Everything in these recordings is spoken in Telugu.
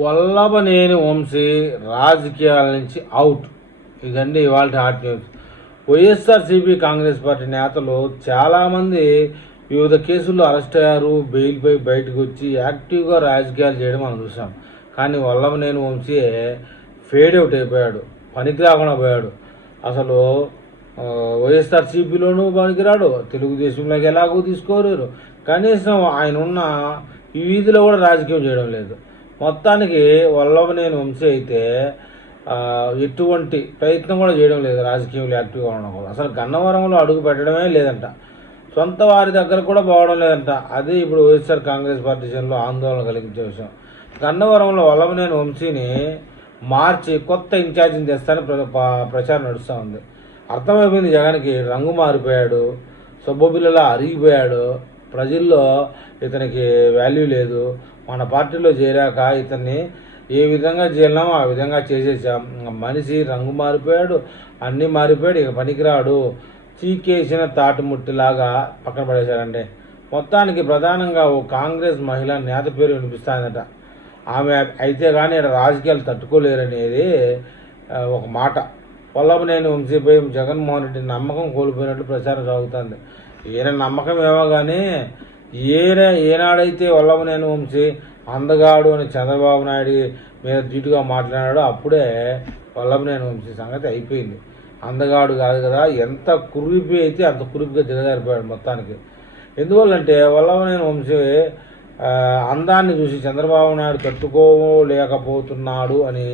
వల్లభనేని వంశీ రాజకీయాల నుంచి అవుట్. ఇదండి ఇవాళ hot news. YSRCP Congress party నేతలు చాలామంది వివిధ కేసుల్లో అరెస్ట్ అయ్యారు. బెయిల్పై బయటకు వచ్చి యాక్టివ్గా రాజకీయాలు చేయడం మనం చూసాం. కానీ వల్లభనేని వంశీ ఫేడ్ అవుట్ అయిపోయాడు, పనికి రాకుండా పోయాడు. అసలు వైఎస్ఆర్సీపీలోనూ పనికిరాడు, తెలుగుదేశంలోకి ఎలాగో తీసుకోలేరు. కనీసం ఆయన ఉన్న ఈ వీధిలో కూడా రాజకీయం చేయడం లేదు. మొత్తానికి వల్లభనేని వంశీ అయితే ఎటువంటి ప్రయత్నం కూడా చేయడం లేదు రాజకీయంలో యాక్టివ్గా ఉండడం కూడా. అసలు గన్నవరంలో అడుగు పెట్టడమే లేదంట, సొంత వారి దగ్గర కూడా పోవడం లేదంట. అది ఇప్పుడు వైఎస్ఆర్ కాంగ్రెస్ పార్టీ జనంలో ఆందోళన కలిగించే విషయం. గన్నవరంలో వల్లభనేని వంశీని మార్చి కొత్త ఇన్ఛార్జిని తెస్తానని ప్రచారం నడుస్తూ ఉంది. అర్థమైపోయింది జగన్కి, రంగు మారిపోయాడు, సొబ్బబిల్లలా అరిగిపోయాడు. ప్రజల్లో ఇతనికి వాల్యూ లేదు. మన పార్టీలో చేరాక ఇతన్ని ఏ విధంగా చేయాలమో ఆ విధంగా చేసేసాం. మనిషి రంగు మారిపోయాడు, అన్నీ మారిపోయాడు, ఇక పనికిరాడు. చీకేసిన తాటిముట్టిలాగా పక్కన పడేశారండి. మొత్తానికి ప్రధానంగా ఓ కాంగ్రెస్ మహిళ నేత పేరు వినిపిస్తాయన్నట. ఆమె అయితే కానీ ఇక్కడ రాజకీయాలు తట్టుకోలేరనేది ఒక మాట. వల్లభనేని వంశీపై జగన్మోహన్ రెడ్డి నమ్మకం కోల్పోయినట్లు ప్రచారం సాగుతుంది. ఈయన నమ్మకం ఏమో కానీ ఏనాడైతే వల్లభనేని వంశీ అందగాడు అని చంద్రబాబు నాయుడు మీద ధీటుగా మాట్లాడాడో అప్పుడే వల్లభనేని వంశీ సంగతి అయిపోయింది. అందగాడు కాదు కదా, ఎంత కురిపి అయితే అంత కురిపిగా దిగజారిపోయాడు మొత్తానికి. ఎందువల్లంటే వల్లభనేని వంశీ అందాన్ని చూసి చంద్రబాబు నాయుడు తట్టుకోలేకపోతున్నాడు అని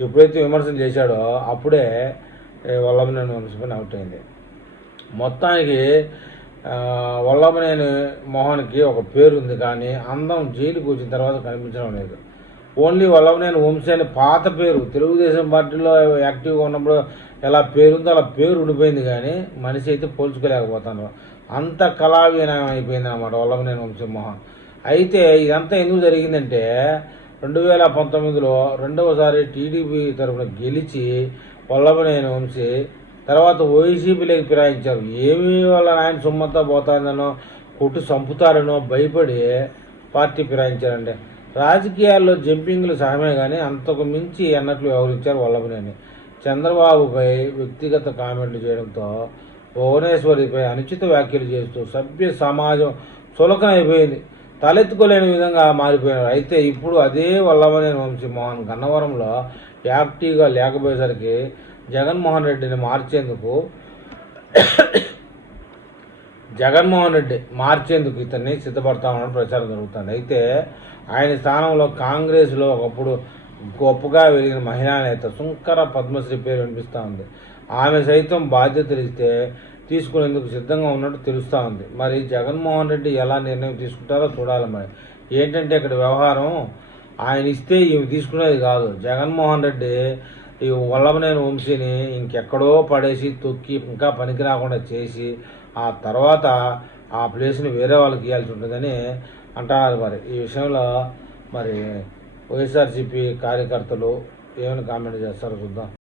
ఎప్పుడైతే విమర్శలు చేశాడో అప్పుడే వల్లభనేని వంశీపై అవుట్ అయింది. మొత్తానికి వల్లభనేని మోహన్కి ఒక పేరు ఉంది, కానీ అందం జైలుకి వచ్చిన తర్వాత కనిపించడం లేదు. ఓన్లీ వల్లభనేని వంశీ అని పాత పేరు తెలుగుదేశం పార్టీలో యాక్టివ్గా ఉన్నప్పుడు ఎలా పేరుందో అలా పేరు ఉండిపోయింది, కానీ మనిషి అయితే పోల్చుకోలేకపోతాను. అంత కళావిహీనం అయిపోయింది అన్నమాట వల్లభనేని వంశీ మోహన్. అయితే ఇదంతా ఎందుకు జరిగిందంటే 2019లో రెండవసారి టీడీపీ తరఫున గెలిచి వల్లభనేని వంశీ తర్వాత వైసీపీలోకి ఫిరాయించారు. ఏమీ వాళ్ళ ఆయన సొమ్మంతా పోతుందనో కొట్టు చంపుతారనో భయపడి పార్టీ ఫిరాయించారండి. రాజకీయాల్లో జంపింగ్లు సహమే కానీ అంతకు మించి అన్నట్లు వ్యవహరించారు వల్లభనేని. చంద్రబాబుపై వ్యక్తిగత కామెంట్లు చేయడంతో భువనేశ్వరిపై అనుచిత వ్యాఖ్యలు చేస్తూ సభ్య సమాజం చులకనైపోయింది, తలెత్తుకోలేని విధంగా మారిపోయినారు. అయితే ఇప్పుడు అదే వల్లభనేని వంశీ మోహన్ గన్నవరంలో యాక్టివ్గా లేకపోయేసరికి జగన్మోహన్ రెడ్డిని మార్చేందుకు ఇతన్ని సిద్ధపడతామని ప్రచారం జరుగుతుంది. అయితే ఆయన స్థానంలో కాంగ్రెస్లో ఒకప్పుడు గొప్పగా వెలిగిన మహిళా నేత శుంకర పద్మశ్రీ పేరు వినిపిస్తూ ఉంది. ఆమె సైతం బాధ్యతలు ఇస్తే తీసుకునేందుకు సిద్ధంగా ఉన్నట్టు తెలుస్తూ ఉంది. మరి జగన్మోహన్ రెడ్డి ఎలా నిర్ణయం తీసుకుంటారో చూడాలి. మరి ఏంటంటే ఇక్కడ వ్యవహారం ఆయన ఇస్తే ఇవి తీసుకునేది కాదు. జగన్మోహన్ రెడ్డి ఈ వల్లభనేని వంశీని ఇంకెక్కడో పడేసి తొక్కి ఇంకా పనికి రాకుండా చేసి ఆ తర్వాత ఆ ప్లేస్ని వేరే వాళ్ళకి ఇవ్వాల్సి ఉంటుందని అంటున్నారు. మరి ఈ విషయంలో మరి వైఎస్ఆర్సీపీ కార్యకర్తలు ఏమైనా కామెంట్ చేస్తారో చూద్దాం.